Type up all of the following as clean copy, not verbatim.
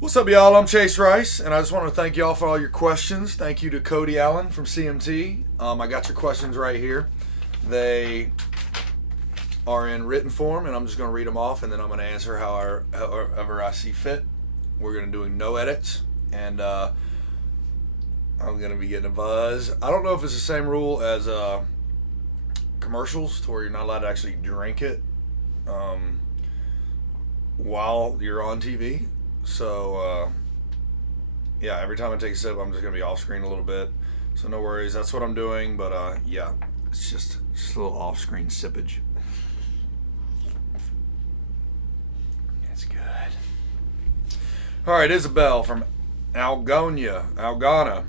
What's up, y'all? I'm Chase Rice, and I just want to thank y'all for all your questions. Thank you to Cody Allen from CMT. I got your questions right here. They are in written form, and I'm just going to read them off, and then I'm going to answer however I see fit. We're going to do no edits, and I'm going to be getting a buzz. I don't know if it's the same rule as commercials, to where you're not allowed to actually drink it while you're on TV. So, yeah, every time I take a sip, I'm just going to be off screen a little bit. So no worries, that's what I'm doing. But, yeah, it's just a little off screen sippage. It's good. All right, Isabel from Algona, Algona.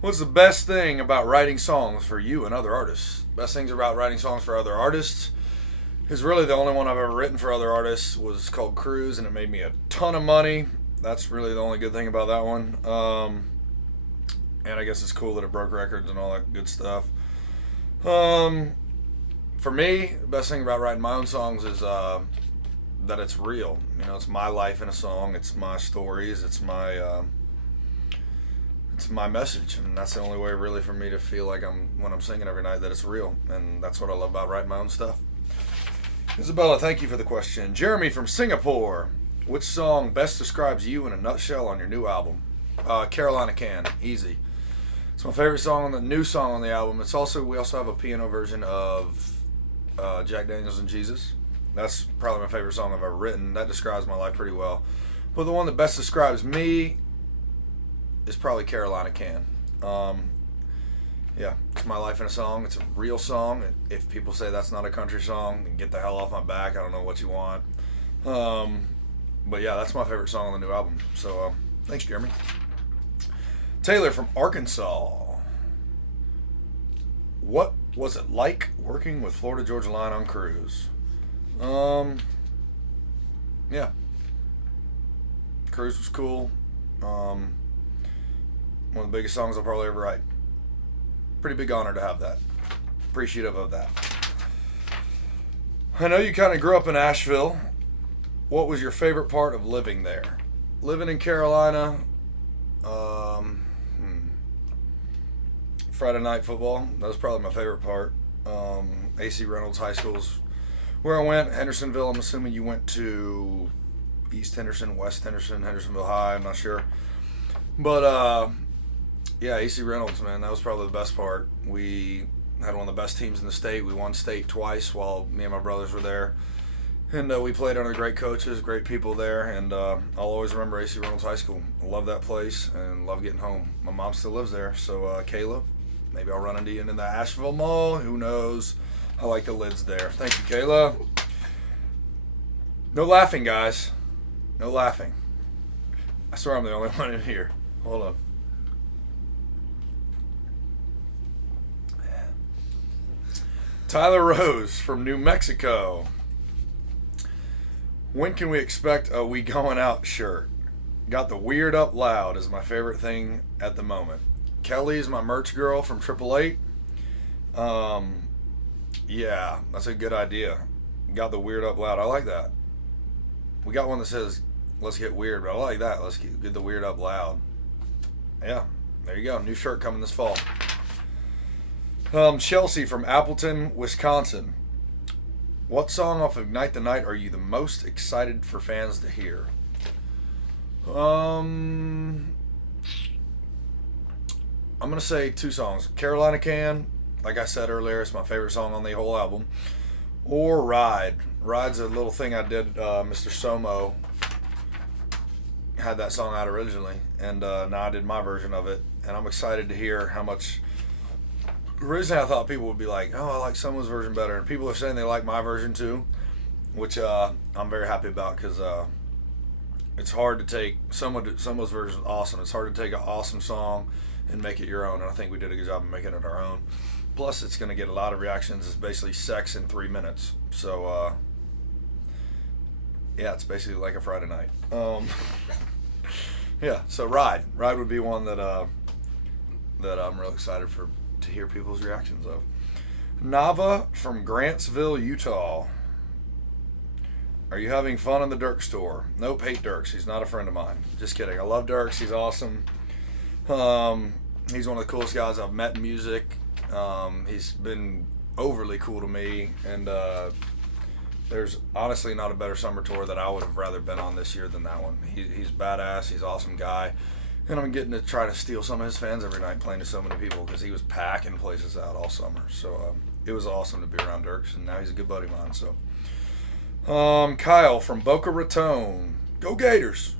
What's the best thing about writing songs for you and other artists? Best things about writing songs for other artists is really the only one I've ever written for other artists was called Cruise, and it made me a ton of money. That's really the only good thing about that one. And I guess it's cool that it broke records and all that good stuff. For me, the best thing about writing my own songs is that it's real. You know, it's my life in a song. It's my stories. It's my message, and that's the only way really for me to feel like when I'm singing every night that it's real, and that's what I love about writing my own stuff. Isabella, thank you for the question. Jeremy from Singapore. Which song best describes you in a nutshell on your new album? Carolina Can. Easy. It's my favorite song on the new song on the album. We also have a piano version of Jack Daniels and Jesus. That's probably my favorite song I've ever written. That describes my life pretty well. But the one that best describes me is probably Carolina Can. Yeah, it's my life in a song. It's a real song. If people say that's not a country song, then get the hell off my back. I don't know what you want. But yeah, that's my favorite song on the new album. So thanks, Jeremy. Taylor from Arkansas. What was it like working with Florida Georgia Line on Cruise? Yeah. Cruise was cool. One of the biggest songs I'll probably ever write. Pretty big honor to have that. Appreciative of that. I know you kind of grew up in Asheville. What was your favorite part of living there? Living in Carolina, Friday night football. That was probably my favorite part. AC Reynolds High School's where I went. Hendersonville, I'm assuming you went to East Henderson, West Henderson, Hendersonville High, I'm not sure. But, yeah, AC Reynolds, man, that was probably the best part. We had one of the best teams in the state. We won state twice while me and my brothers were there. And we played under great coaches, great people there. And I'll always remember AC Reynolds High School. I love that place and love getting home. My mom still lives there. So, Kayla, maybe I'll run into you in the Asheville Mall. Who knows? I like the lids there. Thank you, Kayla. No laughing, guys. No laughing. I swear I'm the only one in here. Hold on. Tyler Rose from New Mexico. When can we expect a We Going Out shirt? Got the Weird Up Loud is my favorite thing at the moment. Kelly is my merch girl from 888. Yeah, that's a good idea. Got the Weird Up Loud. I like that. We got one that says, let's get weird, but I like that. Let's get the Weird Up Loud. Yeah, there you go. New shirt coming this fall. Chelsea from Appleton, Wisconsin. What song off Ignite the Night are you the most excited for fans to hear? I'm going to say two songs. Carolina Can, like I said earlier, it's my favorite song on the whole album. Or Ride. Ride's a little thing I did. Mr. Somo had that song out originally, and now I did my version of it. And I'm excited to hear how much... Originally, I thought people would be like, oh, I like someone's version better. And people are saying they like my version too, which I'm very happy about because it's hard to take someone's version is awesome. It's hard to take an awesome song and make it your own. And I think we did a good job of making it our own. Plus, it's going to get a lot of reactions. It's basically sex in 3 minutes. So, yeah, it's basically like a Friday night. Yeah, so Ride would be one that I'm real excited to hear people's reactions of. Nava from Grantsville, Utah. Are you having fun in the Dierks store? Nope, hate Dierks. He's not a friend of mine. Just kidding. I love Dierks. He's awesome. He's one of the coolest guys I've met in music. He's been overly cool to me, and there's honestly not a better summer tour that I would have rather been on this year than that one. He's badass. He's an awesome guy. And I'm getting to try to steal some of his fans every night playing to so many people because he was packing places out all summer. So it was awesome to be around Dierks, and now he's a good buddy of mine. So Kyle from Boca Raton. Go Gators.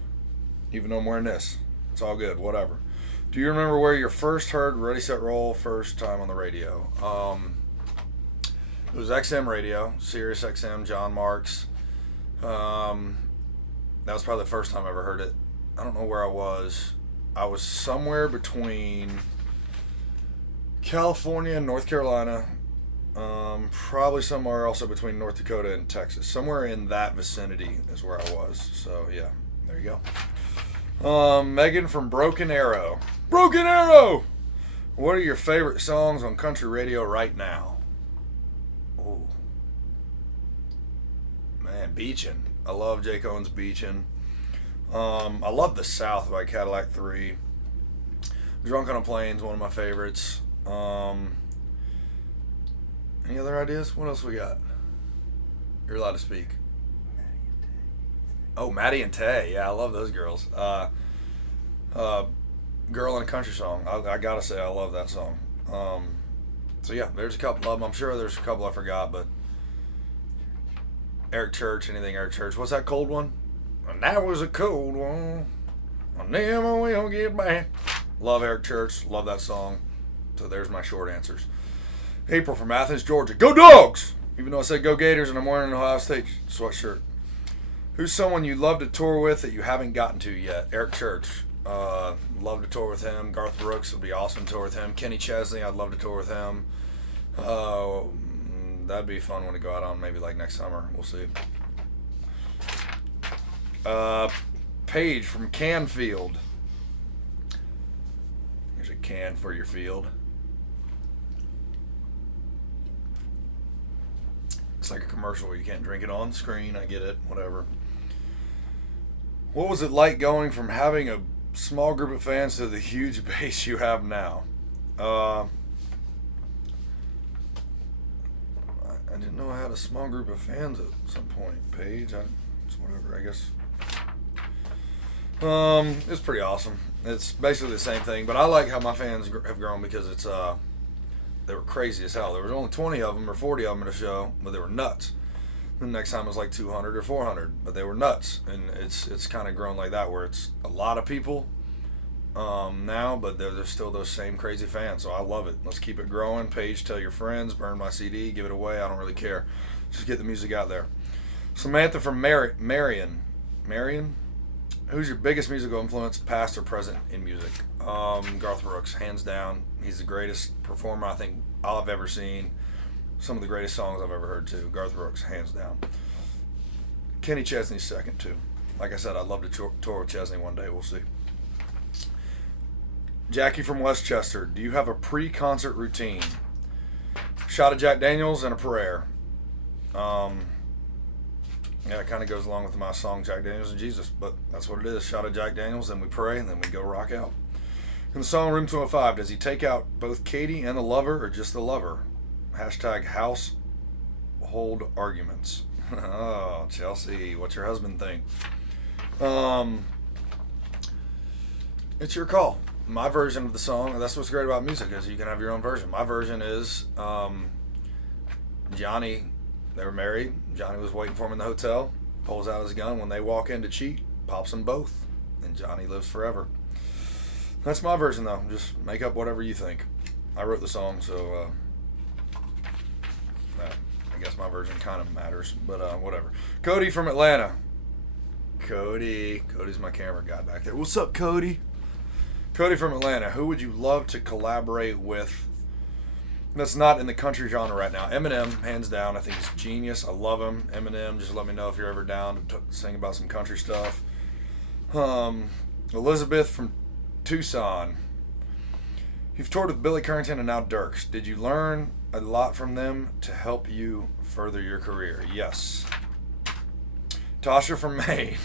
Even though I'm wearing this. It's all good. Whatever. Do you remember where you first heard Ready, Set, Roll first time on the radio? It was XM radio, Sirius XM, John Marks. That was probably the first time I ever heard it. I don't know where I was. I was somewhere between California and North Carolina. Probably somewhere also between North Dakota and Texas. Somewhere in that vicinity is where I was. So, yeah, there you go. Megan from Broken Arrow. Broken Arrow! What are your favorite songs on country radio right now? Oh, man, Beachin'. I love Jake Owens' Beachin'. I love The South by Cadillac 3. Drunk on a Plane's one of my favorites. Any other ideas? What else we got? You're allowed to speak. Oh, Maddie and Tay. Yeah, I love those girls. Girl in a Country Song. I gotta say, I love that song. So yeah, there's a couple of them. I'm sure there's a couple I forgot, but Eric Church, anything Eric Church. What's that cold one? And that was a cold one. I never will get back. Love Eric Church. Love that song. So there's my short answers. April from Athens, Georgia. Go Dogs! Even though I said go Gators and I'm wearing an Ohio State sweatshirt. Who's someone you love to tour with that you haven't gotten to yet? Eric Church. Love to tour with him. Garth Brooks would be awesome to tour with him. Kenny Chesney, I'd love to tour with him. That'd be fun when we go out on maybe like next summer. We'll see. Paige from Canfield. Here's a can for your field. It's like a commercial where you can't drink it on screen. I get it. Whatever. What was it like going from having a small group of fans to the huge base you have now? I didn't know I had a small group of fans at some point. Paige, it's whatever, I guess. It's pretty awesome. It's basically the same thing, but I like how my fans have grown because it's they were crazy as hell. There was only 20 of them or 40 of them at a show, but they were nuts. The next time it was like 200 or 400, but they were nuts, and it's kind of grown like that where it's a lot of people now, but there's still those same crazy fans. So I love it. Let's keep it growing. Paige, tell your friends, burn my CD, give it away. I don't really care. Just get the music out there. Samantha from Marion. Who's your biggest musical influence, past or present, in music? Garth Brooks, hands down. He's the greatest performer I think I've ever seen. Some of the greatest songs I've ever heard too. Garth Brooks, hands down. Kenny Chesney's second too. Like I said, I'd love to tour with Chesney one day. We'll see. Jackie from Westchester. Do you have a pre-concert routine? Shot of Jack Daniels and a prayer. Yeah, it kind of goes along with my song Jack Daniels and Jesus, but that's what it is. Shot of Jack Daniels, then we pray, and then we go rock out. In the song Room 205, does he take out both Katie and the lover, or just the lover? Hashtag household arguments. Oh, Chelsea, what's your husband think? It's your call. My version of the song, that's what's great about music, is you can have your own version. My version is Johnny, they were married. Johnny was waiting for him in the hotel, pulls out his gun. When they walk in to cheat, pops them both, and Johnny lives forever. That's my version, though. Just make up whatever you think. I wrote the song, so I guess my version kind of matters, but whatever. Cody from Atlanta. Cody's my camera guy back there. What's up, Cody? Cody from Atlanta. Who would you love to collaborate with that's not in the country genre right now? Eminem, hands down. I think he's genius. I love him. Eminem, just let me know if you're ever down to sing about some country stuff. Elizabeth from Tucson. You've toured with Billy Currington and now Dierks. Did you learn a lot from them to help you further your career? Yes. Tasha from Maine.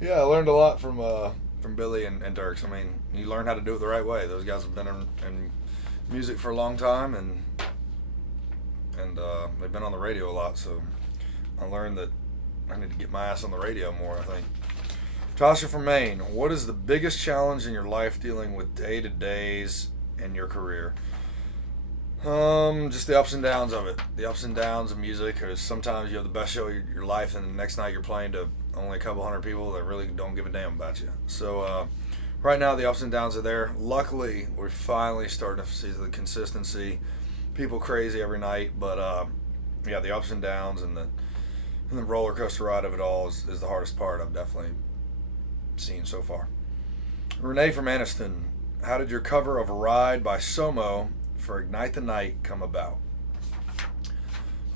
Yeah, I learned a lot from Billy and Dierks. I mean, you learn how to do it the right way. Those guys have been in music for a long time, and they've been on the radio a lot. So I learned that I need to get my ass on the radio more, I think. Tasha from Maine. What is the biggest challenge in your life dealing with day-to-days in your career? Just the ups and downs of it. The ups and downs of music. Because sometimes you have the best show of your life, and the next night you're playing to only a couple hundred people that really don't give a damn about you. So right now the ups and downs are there. Luckily, we're finally starting to see the consistency. People crazy every night, but yeah, the ups and downs and the roller coaster ride of it all is the hardest part I've definitely seen so far. Renee from Anniston. How did your cover of Ride by Somo for Ignite the Night come about?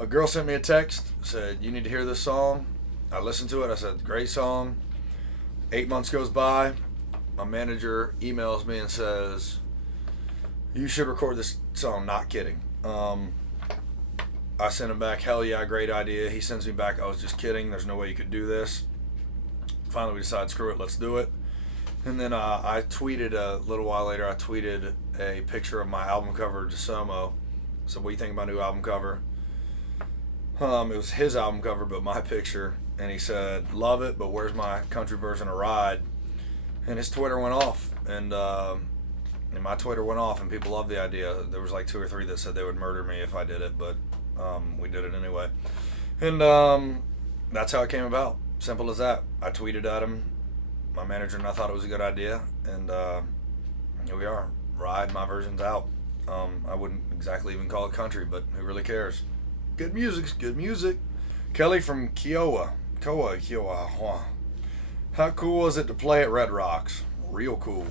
A girl sent me a text, said, you need to hear this song. I listened to it. I said, great song. 8 months goes by. My manager emails me and says, you should record this song. Not kidding. I sent him back, hell yeah, great idea. He sends me back, I was just kidding. There's no way you could do this. Finally, we decided, screw it, let's do it. And then I tweeted a little while later, I tweeted a picture of my album cover to Somo. So what do you think of my new album cover? It was his album cover, but my picture. And he said, love it, but where's my country version of Ride? And his Twitter went off. And my Twitter went off, and people loved the idea. There was like 2 or 3 that said they would murder me if I did it, but we did it anyway. And that's how it came about. Simple as that. I tweeted at him. My manager and I thought it was a good idea, and here we are. Ride, my version's out. I wouldn't exactly even call it country, but who really cares? Good music's good music. Kelly from Kiowa. How cool was it to play at Red Rocks? Real cool.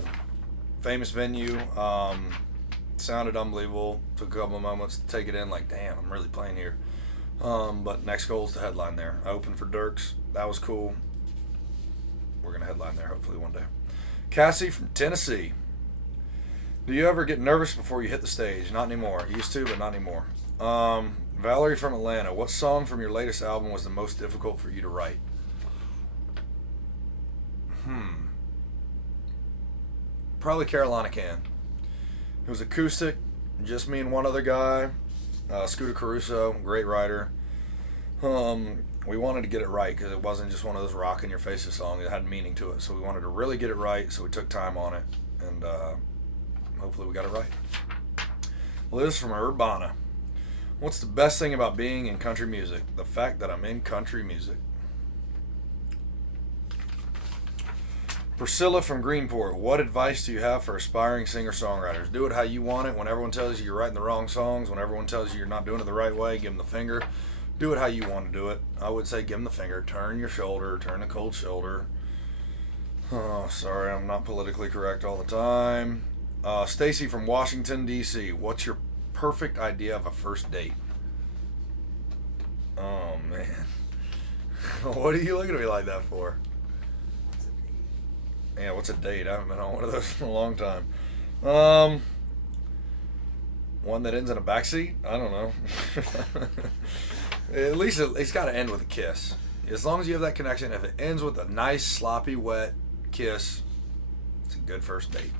Famous venue. Sounded unbelievable. Took a couple of moments to take it in, like, damn, I'm really playing here. But next goal is to headline there. I opened for Dierks. That was cool. We're going to headline there hopefully one day. Cassie from Tennessee. Do you ever get nervous before you hit the stage? Not anymore. Used to, but not anymore. Valerie from Atlanta. What song from your latest album was the most difficult for you to write? Probably Carolina Can. It was acoustic, just me and one other guy. Scooter Caruso, great writer. We wanted to get it right because it wasn't just one of those rock in your faces songs. It had meaning to it, so we wanted to really get it right. So we took time on it, and hopefully we got it right. Liz from Urbana. What's the best thing about being in country music? The fact that I'm in country music. Priscilla from Greenport. What advice do you have for aspiring singer-songwriters? Do it how you want it. When everyone tells you you're writing the wrong songs, when everyone tells you you're not doing it the right way, give them the finger. Do it how you want to do it. I would say give them the finger. Turn your shoulder. Turn the cold shoulder. Oh, sorry, I'm not politically correct all the time. Stacy from Washington, D.C. What's your perfect idea of a first date? Oh, man. What are you looking at me like that for? Yeah, what's a date? I haven't been on one of those in a long time. One that ends in a backseat? I don't know. At least it's got to end with a kiss. As long as you have that connection, if it ends with a nice, sloppy, wet kiss, it's a good first date.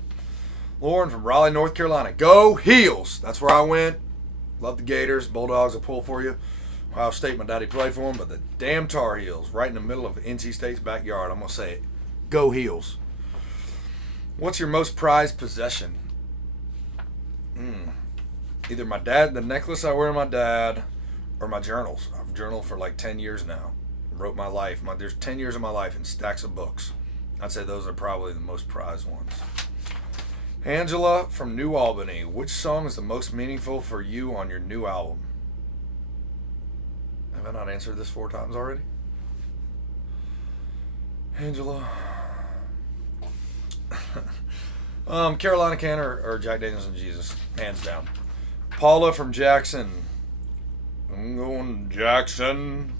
Lauren from Raleigh, North Carolina. Go Heels! That's where I went. Love the Gators. Bulldogs will pull for you. Ohio State, my daddy played for them, but the damn Tar Heels, right in the middle of NC State's backyard. I'm going to say it. Go Heels. What's your most prized possession? Either the necklace I wear to my dad, or my journals. I've journaled for like 10 years now. Wrote my life. There's 10 years of my life in stacks of books. I'd say those are probably the most prized ones. Angela from New Albany. Which song is the most meaningful for you on your new album? Have I not answered this 4 times already? Angela. Carolina Can or Jack Daniels and Jesus, hands down. Paula from Jackson. I'm going Jackson.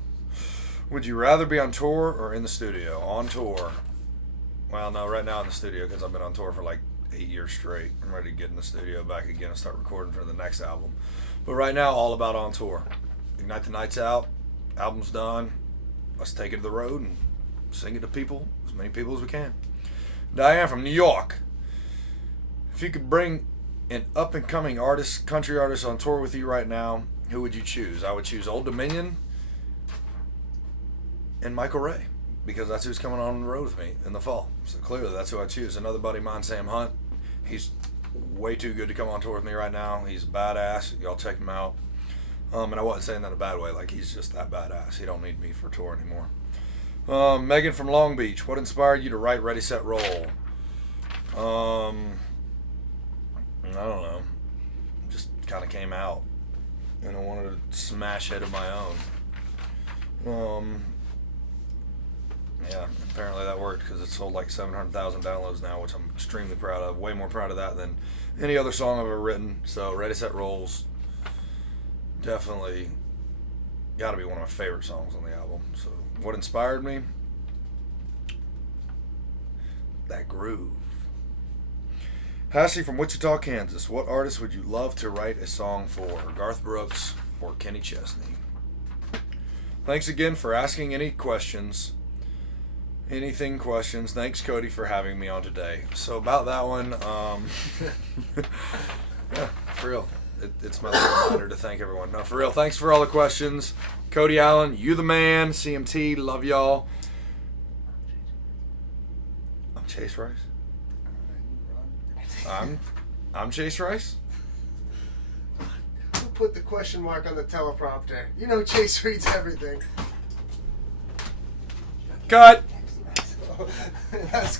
Would you rather be on tour or in the studio? On tour. Well, no, right now in the studio because I've been on tour for like 8 years straight. I'm ready to get in the studio back again and start recording for the next album. But right now, all about on tour. Ignite the Night's out. Album's done. let's take it to the road and sing it to people, as many people as we can. Diane from New York. If you could bring an up-and-coming artist, country artist on tour with you right now, who would you choose? I would choose Old Dominion and Michael Ray, because that's who's coming on the road with me in the fall. So clearly that's who I choose. Another buddy of mine, Sam Hunt. He's way too good to come on tour with me right now. He's badass. Y'all check him out. And I wasn't saying that in a bad way. Like, he's just that badass. He don't need me for tour anymore. Megan from Long Beach. What inspired you to write Ready, Set, Roll? I don't know. Just kind of came out. And I wanted to smash hit of my own. Yeah, apparently that worked, because it's sold like 700,000 downloads now, which I'm extremely proud of. Way more proud of that than any other song I've ever written. So Ready, Set, Rolls, definitely got to be one of my favorite songs on the album. So what inspired me? That groove. Hassie from Wichita, Kansas. What artist would you love to write a song for? Garth Brooks or Kenny Chesney? Thanks again for asking any questions. Anything questions. Thanks, Cody, for having me on today. So about that one, yeah, for real. It's my little reminder to thank everyone. No, for real. Thanks for all the questions. Cody Allen, you the man. CMT, love y'all. I'm Chase Rice. I'm Chase Rice. Who put the question mark on the teleprompter? You know Chase reads everything. Cut. That's